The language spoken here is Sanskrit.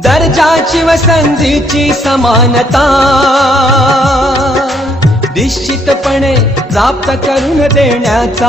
दर्जा शिव समानता निश्चितपणे प्राप्त करून देण्याचा